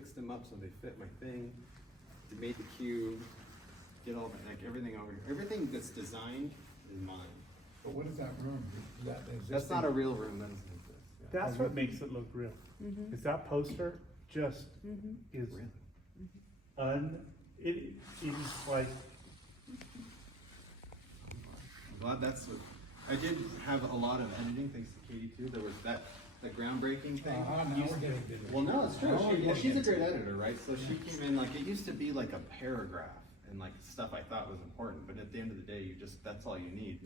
fixed them up so they fit my thing. Made the cube, get all that, like everything over here. Everything that's designed is mine. But what is that room? Is that the That's existing- not a real room, that's this. Yeah. That's what makes it look real. Is that poster just is it is like, I'm glad that's what, I did have a lot of editing, thanks to Katie too. There was that groundbreaking thing. Now we're getting busy. Well, no, it's true. Now we're Well, getting she's a into great it. editor, right? So she came in, like, it used to be like a paragraph and like stuff I thought was important, but at the end of the day, that's all you need.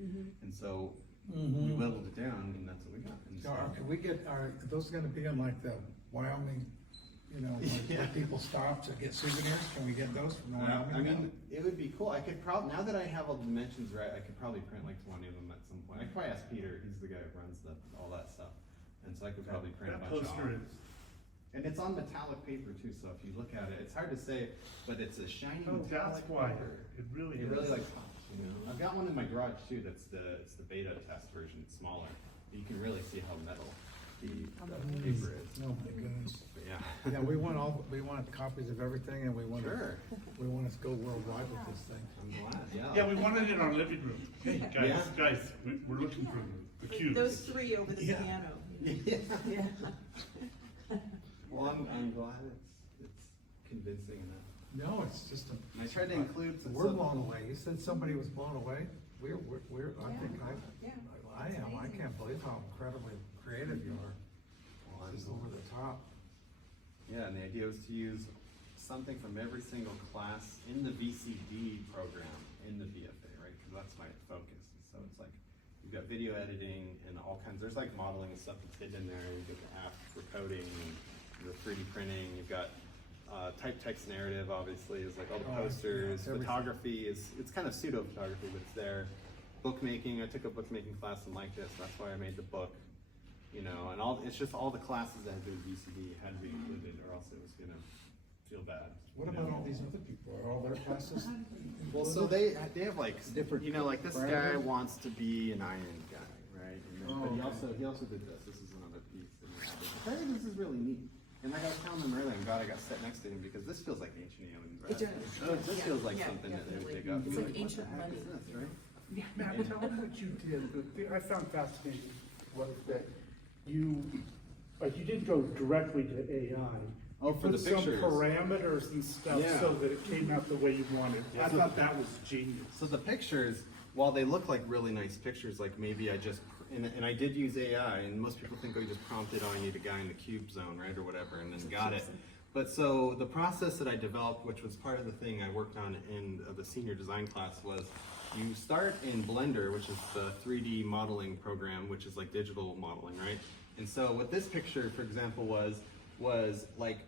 And so we whittled it down and that's what we got. And So, so- can we get, are those gonna be in like the Wyoming, you know, like where people stop to get souvenirs? Can we get those from Wyoming? I mean, it would be cool. I could probably, now that I have all the dimensions right, I could probably print like 20 of them at some point. I could probably ask Peter, he's the guy who runs all that stuff. And so I could probably print a that bunch poster off. is, And it's on metallic paper too, so if you look at it, it's hard to say, but it's a shiny oh, metallic that's why, paper. it really It is. really like pops, you know. I've got one in my garage too. It's the beta test version. It's smaller. You can really see how metal the paper is. Oh my goodness. But yeah. Yeah, we want copies of everything and we want Sure. we want to go worldwide with this thing. I'm glad. Yeah. Yeah, we want it in our living room. Hey, Yeah. guys, we're looking for the cubes. Those three over the Yeah. piano. Yeah. Yeah. Well, I'm glad it's convincing enough. No, it's just a. And I tried to include some We're stuff. blown away. You said somebody was blown away. I think Yeah. I am. I can't believe how incredibly creative you are. Well, I'm Just over the top. Yeah, and the idea was to use something from every single class in the VCD program in the BFA, right? Because that's my focus. So it's like you've got video editing and all kinds. There's like modeling and stuff that's hidden in there. You've got the app for coding and the 3D printing. You've got type text narrative, obviously, is like all the Oh, posters. yeah, everything. Photography it's kind of pseudo photography, but it's there. Bookmaking, I took a bookmaking class and liked it, so that's why I made the book. You know, and it's just all the classes that had to do with VCD had to be included, or else it was gonna feel bad. What you about know? all these other people? Are all their classes? Well, so they have like Different you know, like this brand guy names? wants to be an iron guy, right? And then, but okay. he also did this. This is another piece. That he added. Hey, this is really neat. And like I was telling them earlier, I'm glad I got set next to him because this feels like ancient aliens, right? It does. Oh, this Yeah, feels like yeah, something that they would definitely. dig up. and It's be like what ancient the heck money. is this, right? Matt, tell them what you did. The thing I found fascinating was that you didn't go directly to AI. Oh, You for the put some pictures. parameters and stuff Yeah. so that it came out the way you wanted. I So- thought that was genius. So the pictures, while they look like really nice pictures, like maybe I just, and I did use AI, and most people think, oh, you just prompted, oh, I need a guy in the cube zone, right, or whatever, and then got it. But so the process that I developed, which was part of the thing I worked on in the senior design class, was you start in Blender, which is the 3D modeling program, which is like digital modeling, right? And so what this picture, for example, was like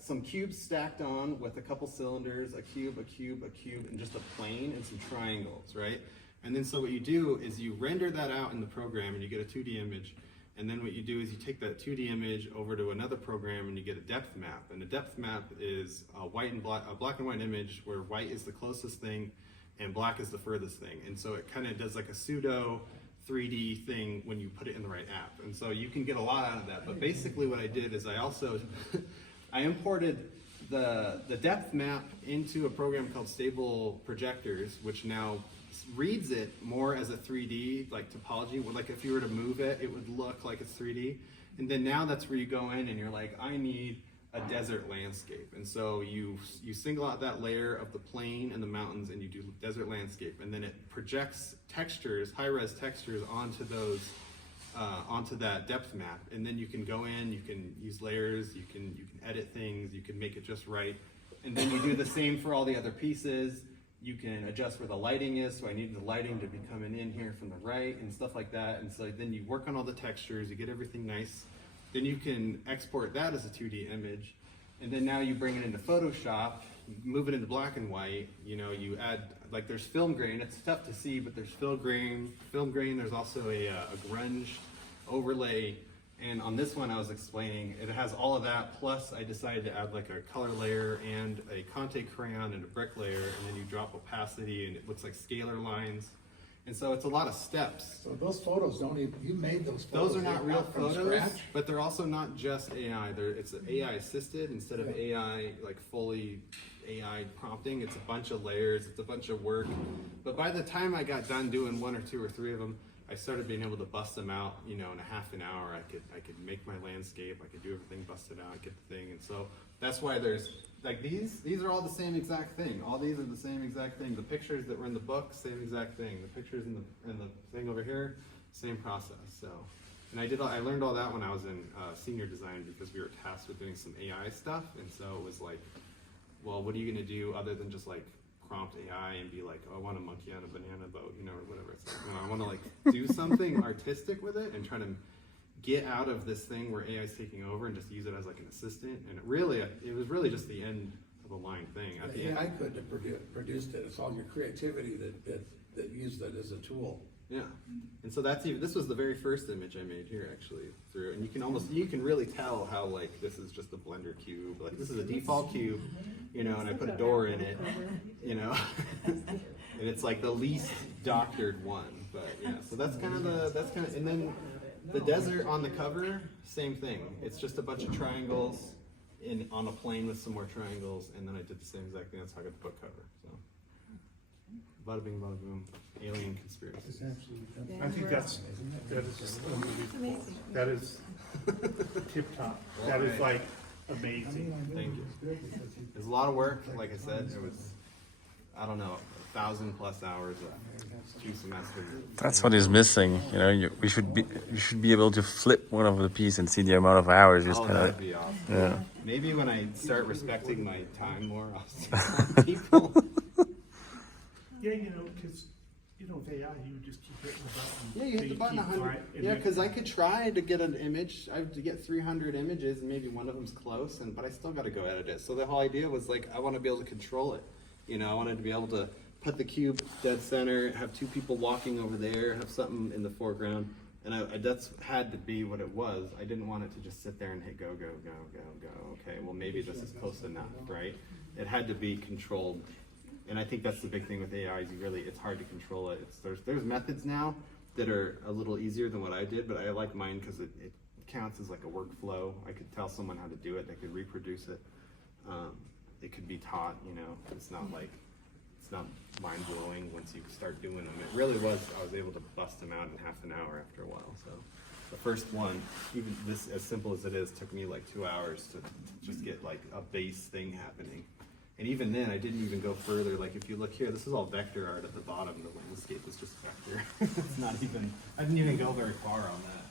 some cubes stacked on with a couple cylinders, a cube, and just a plane and some triangles, right? And then so what you do is you render that out in the program and you get a 2D image. And then what you do is you take that 2D image over to another program and you get a depth map. And a depth map is a black and white image where white is the closest thing and black is the furthest thing. And so it kind of does like a pseudo 3D thing when you put it in the right app. And so you can get a lot out of that. But basically what I did is I also, I imported the depth map into a program called Stable Projectors, which now reads it more as a 3D like topology. Like if you were to move it, it would look like it's 3D. And then now that's where you go in and you're like, I need a desert landscape. And so you single out that layer of the plain and the mountains and you do desert landscape. And then it projects textures, high-res textures onto those, onto that depth map. And then you can go in, you can use layers, you can edit things, you can make it just right. And then you do the same for all the other pieces. You can adjust where the lighting is, so I need the lighting to be coming in here from the right and stuff like that. And so then you work on all the textures, you get everything nice. Then you can export that as a 2D image. And then now you bring it into Photoshop, move it into black and white. You know, you add, like there's film grain, it's tough to see, but there's film grain. There's also a grunge overlay. And on this one I was explaining, it has all of that, plus I decided to add like a color layer and a Conte crayon and a brick layer, and then you drop opacity and it looks like scalar lines. And so it's a lot of steps. So those photos don't even, you made those photos. Those are not real from photos, scratch? but they're also not just AI. It's AI assisted instead of AI, like fully AI prompting. It's a bunch of layers, it's a bunch of work. But by the time I got done doing 1 or 2 or 3 of them, I started being able to bust them out, you know, in a half an hour. I could make my landscape, I could do everything, bust it out, get the thing. And so that's why there's, like these are all the same exact thing. All these are the same exact thing. The pictures that were in the book, same exact thing. The pictures in the thing over here, same process. So, and I learned all that when I was in senior design because we were tasked with doing some AI stuff. And so it was like, well, what are you gonna do other than just like prompt AI and be like, oh, I want a monkey on a banana boat, you know, or whatever. It's like, no, I want to like do something artistic with it and try to get out of this thing where AI is taking over and just use it as like an assistant. And it was really just the end of the line thing. At the The end, AI couldn't have produced it. It's all your creativity that used it as a tool. yeah. And so this was the very first image I made here actually through, and you can really tell how like this is just a Blender cube. Like this is a default cube, you know, and I put a door in it, you know, and it's like the least doctored one. But yeah, so that's kind of, and then the desert on the cover, same thing. It's just a bunch of triangles on a plane with some more triangles, and then I did the same exact thing. That's how I got the book cover. So, bada bing, bada boom. Alien conspiracy. I think that's unbelievable. That is tip top. That is like amazing. Thank you. It was a lot of work. Like I said, it was, I don't know, 1,000+ hours of 2 semesters. That's what is missing. You know, you should be able to flip one of the piece and see the amount of hours you Oh, spent. that'd be awesome. Yeah. Maybe when I start respecting my time more, I'll see people. Yeah, you know, because, you know, with AI, you just keep hitting the button. Yeah, you hit the button 100. Yeah, because I could try to get an image. I have to get 300 images, and maybe one of them's close, but I still got to go edit it. So the whole idea was like, I want to be able to control it. You know, I wanted to be able to put the cube dead center, have 2 people walking over there, have something in the foreground, and that's had to be what it was. I didn't want it to just sit there and hit go, go, go, go, go. Okay, well maybe this is close enough, right? It had to be controlled. And I think that's the big thing with AI is it's hard to control it. There's methods now that are a little easier than what I did, but I like mine because it counts as like a workflow. I could tell someone how to do it. I could reproduce it. It could be taught, you know. It's not mind blowing once you start doing them. It really was. I was able to bust them out in half an hour after a while. So the first one, even this as simple as it is, took me like 2 hours to just get like a base thing happening. And even then, I didn't even go further. Like if you look here, this is all vector art at the bottom. The landscape is just vector. It's not even, I didn't even go very far on that.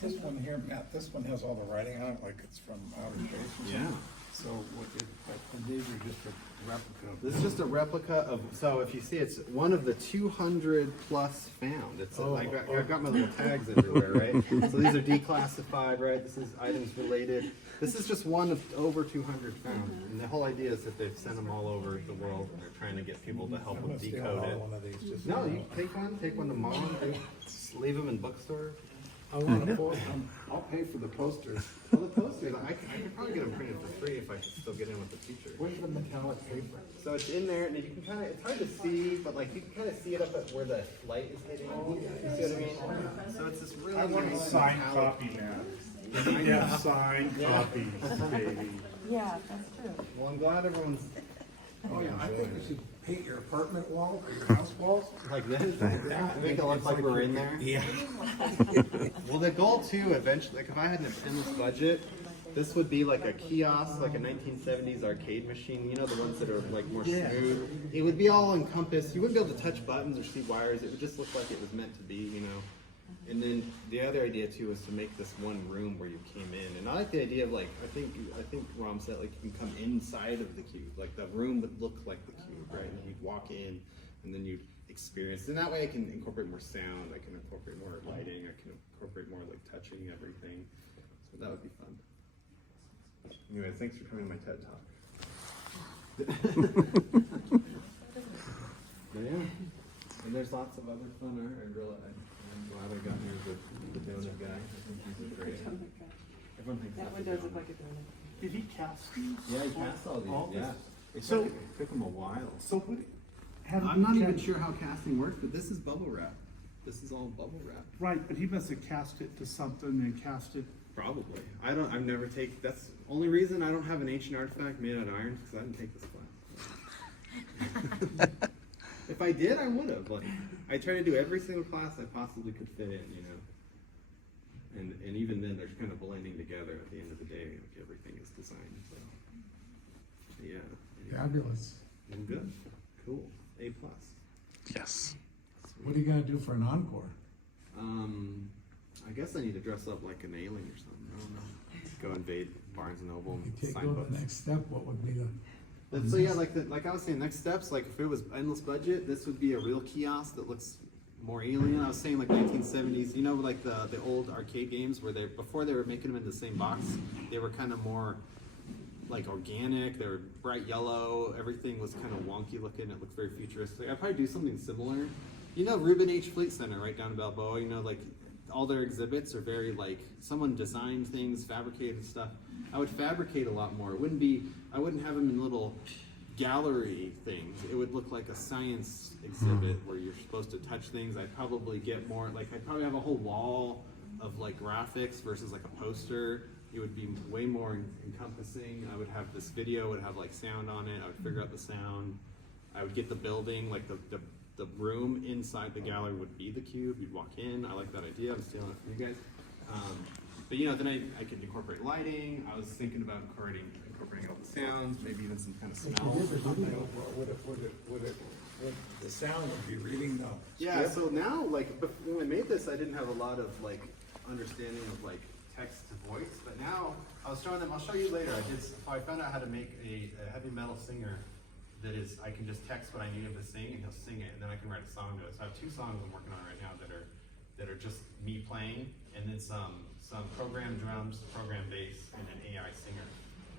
This one here, Matt, this one has all the writing on it, like it's from outer space. Yeah. So and these are just a replica of. This is just a replica of, so if you see, it's one of the 200 plus found. It's I've got my little tags everywhere, right? So these are declassified, right? This is items related. This is just one of over 200 found. And the whole idea is that they've sent them all over the world. And they're trying to get people to help I'm them gonna steal decode it. one of these. Just No, you take one to mom, just leave them in bookstores. I want to post them. I'll pay for the posters. Well, the posters, I could probably get them printed for free if I could still get in with the teacher. Where's the metallic paper? So it's in there, and you can kind of, it's hard to see, but like you can kind of see it up at where the light is hitting. You see what I mean? So it's this really I want a nice signed metallic- copy now. Yeah, signed copies, baby. Yeah, that's true. Well, I'm glad everyone's Oh, yeah, I think we should paint your apartment wall or your house walls. like this. Make it look like we're in there. Yeah. Well, the goal too, eventually, like if I had an endless budget, this would be like a kiosk, like a 1970s arcade machine. You know, the ones that are like more smooth. It would be all encompassed. You wouldn't be able to touch buttons or see wires. It would just look like it was meant to be, you know. And then the other idea too is to make this one room where you came in. And I like the idea of like, I think Rom said like you can come inside of the cube. Like the room would look like the cube, right? And you'd walk in and then you'd experience. And that way I can incorporate more sound, I can incorporate more lighting, I can incorporate more like touching everything. So that would be fun. Anyways, thanks for coming to my TED Talk. But yeah, and there's lots of other fun art. I'm glad I got here with the donut guy. I think he's great. Everyone thinks That that's one a does donut. look like a donut. Did he cast these? Yeah, he cast all these. All Yeah, this? it So- took him a while. So what, I'm not even sure how casting works, but this is bubble wrap. This is all bubble wrap. Right, but he must have cast it to something and cast it. Probably. I've never taken, that's the only reason I don't have an ancient artifact made out of iron, because I didn't take this class. If I did, I would have. Like, I try to do every single class I possibly could fit in, you know. And even then, they're kind of blending together at the end of the day. Like, everything is designed. So, yeah. Anyway, Fabulous. I'm good. Cool. A plus. Yes. What are you gonna do for an encore? I guess I need to dress up like an alien or something. I don't know. Go invade Barnes and Noble You and take sign go to books. the next step, what would be the? So yeah, like I was saying, next steps. Like if it was endless budget, this would be a real kiosk that looks more alien. I was saying like 1970s. You know, like the old arcade games where they before they were making them in the same box, they were kind of more like organic. They were bright yellow. Everything was kind of wonky looking. It looked very futuristic. I'd probably do something similar. You know, Reuben H. Fleet Center right down in Balboa. You know, like all their exhibits are very like someone designed things, fabricated stuff. I would fabricate a lot more. It wouldn't be. I wouldn't have them in little gallery things. It would look like a science exhibit where you're supposed to touch things. I'd probably get more like I'd probably have a whole wall of like graphics versus like a poster. It would be way more encompassing. I would have this video, would have like sound on it. I would figure out the sound. I would get the building, like the room inside the gallery would be the cube. You'd walk in. I like that idea. I'm stealing it from you guys. But you know, then I could incorporate lighting. I was thinking about incorporating all the sounds, maybe even some kind of smells. Would the sound would be reading the? Yeah, so now, like, when I made this, I didn't have a lot of, like, understanding of, like, text to voice, but now, I was showing them, I'll show you later, I found out how to make a heavy metal singer that is, I can just text what I need him to sing, and he'll sing it, and then I can write a song to it. So I have 2 songs I'm working on right now that are just me playing, and then some programmed drums, programmed bass, and an AI singer.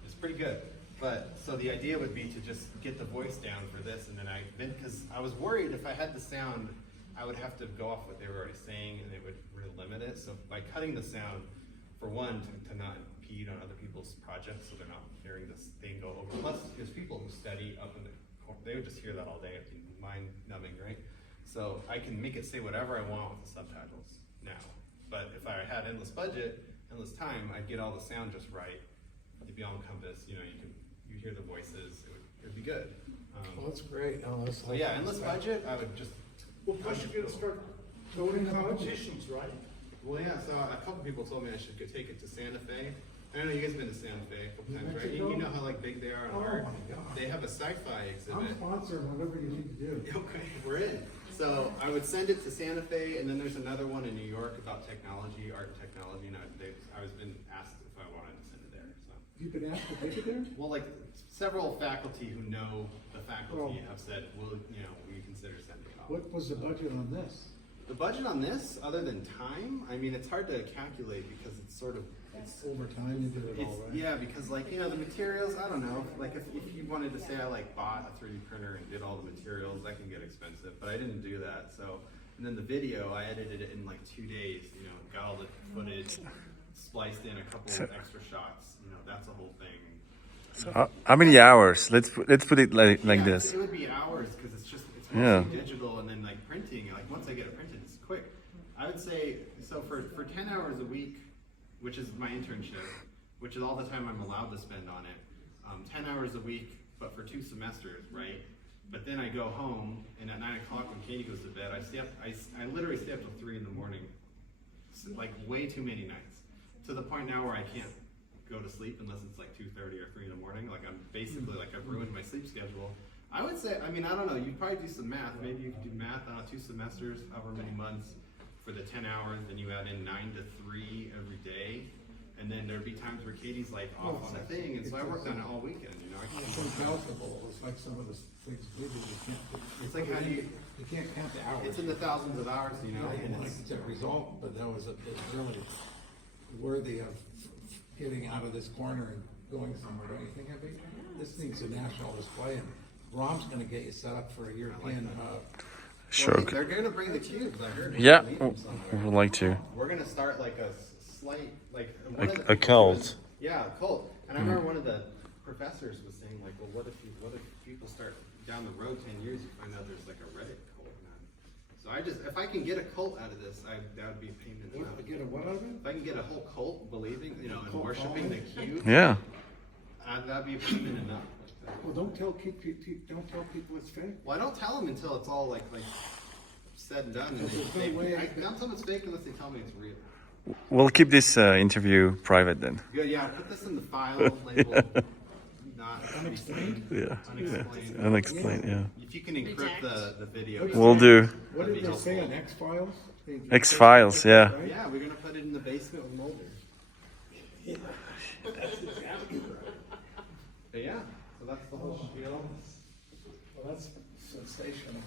It's pretty good. But, so the idea would be to just get the voice down for this, and then because I was worried if I had the sound, I would have to go off what they were already saying, and it would really limit it. So by cutting the sound, for one, to not impede on other people's projects, so they're not hearing this thing go over. Plus, there's people who study up in the corner, they would just hear that all day, it'd be mind-numbing, right? So I can make it say whatever I want with the subtitles now. But if I had endless budget, endless time, I'd get all the sound just right. It'd be all encompassed, you know, you hear the voices, it'd be good. Well, that's great. Oh, that's So yeah, endless budget, I would just. Well, plus you're gonna start going to competitions, right? Well, yeah, so a couple people told me I should go take it to Santa Fe. I know you guys have been to Santa Fe a couple times, right? You know how like big they are on art? my God. They have a sci-fi exhibit. I'm sponsoring whatever you need to do. Okay, we're in. So I would send it to Santa Fe, and then there's another one in New York about technology, art and technology, and I was been asked if I wanted to send it there, so. You've been asked to take it there? Well, like, several faculty who know the faculty have said, well, you know, we consider sending it off. What was the budget on this? The budget on this, other than time, I mean, it's hard to calculate because it's sort of, Over time, you did it all, right? yeah, because like, you know, the materials, I don't know, like if you wanted to say I like bought a 3D printer and did all the materials, that can get expensive, but I didn't do that, so. And then the video, I edited it in like 2 days, you know, got all the footage, spliced in a couple of extra shots, you know, that's a whole thing. So how many hours? Let's put it like Yeah, this. It would be hours because it's Yeah. mostly digital, and then like printing. Like once I get it printed, it's quick. I would say so for 10 hours a week, which is my internship, which is all the time I'm allowed to spend on it. 10 hours a week, but for 2 semesters, right? But then I go home, and at 9 o'clock when Katie goes to bed, I literally stay up till 3 in the morning, like way too many nights, to the point now where I can't go to sleep unless it's like 2:30 or 3 in the morning. Like I'm basically like I've ruined my sleep schedule. I would say, I mean, I don't know, you'd probably do some math. Maybe you could do math on 2 semesters, however many months for the 10 hours, then you add in 9 to 3 every day. And then there'd be times where Katie's like off on a thing, and so I worked on it all weekend, you know. It's incalculable. It's like some of the things we do, you can't. It's like how do you, You can't count the hours. it's in the thousands of hours, you know, and Like it's, the result, but that was it's really worthy of getting out of this corner and going somewhere, don't you think, Abby? This needs a national display, and Rom's gonna get you set up for a European, Sure. well, they're gonna bring the cubes, I heard. Yeah, Leave them we somewhere. would like to. We're gonna start like a slight, like. one of the A people cult. said- Yeah, a cult. And I remember one of the professors was saying like, well, what if people start down the road 10 years, you find out there's like a Reddit cult now. So if I can get a cult out of this, that would be a pain in the What, butt. get a what out of it? If I can get a whole cult believing, and Cult worshiping the following? cube, Yeah. that'd be a pain in enough. Well, don't tell people it's fake. Well, I don't tell them until it's all like said and done. And Because there's no way I don't tell them it's fake unless they tell me it's real. We'll keep this interview private then. Good, yeah. Put this in the file labeled not Unexplained? Yeah. Unexplained. Yeah. Unexplained. Yeah. If you can encrypt the video. We'll do. What That'd did be they say on helpful. X-Files? X-Files, yeah. Right? Yeah, we're gonna put it in the basement with Mulder. But yeah, so that's the whole spiel. Well, that's sensational.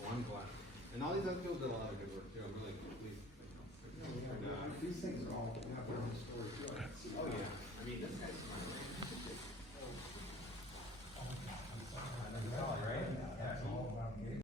Well, I'm glad. And all these other people did a lot of good work too. I'm really pleased. These things are all have their own story too.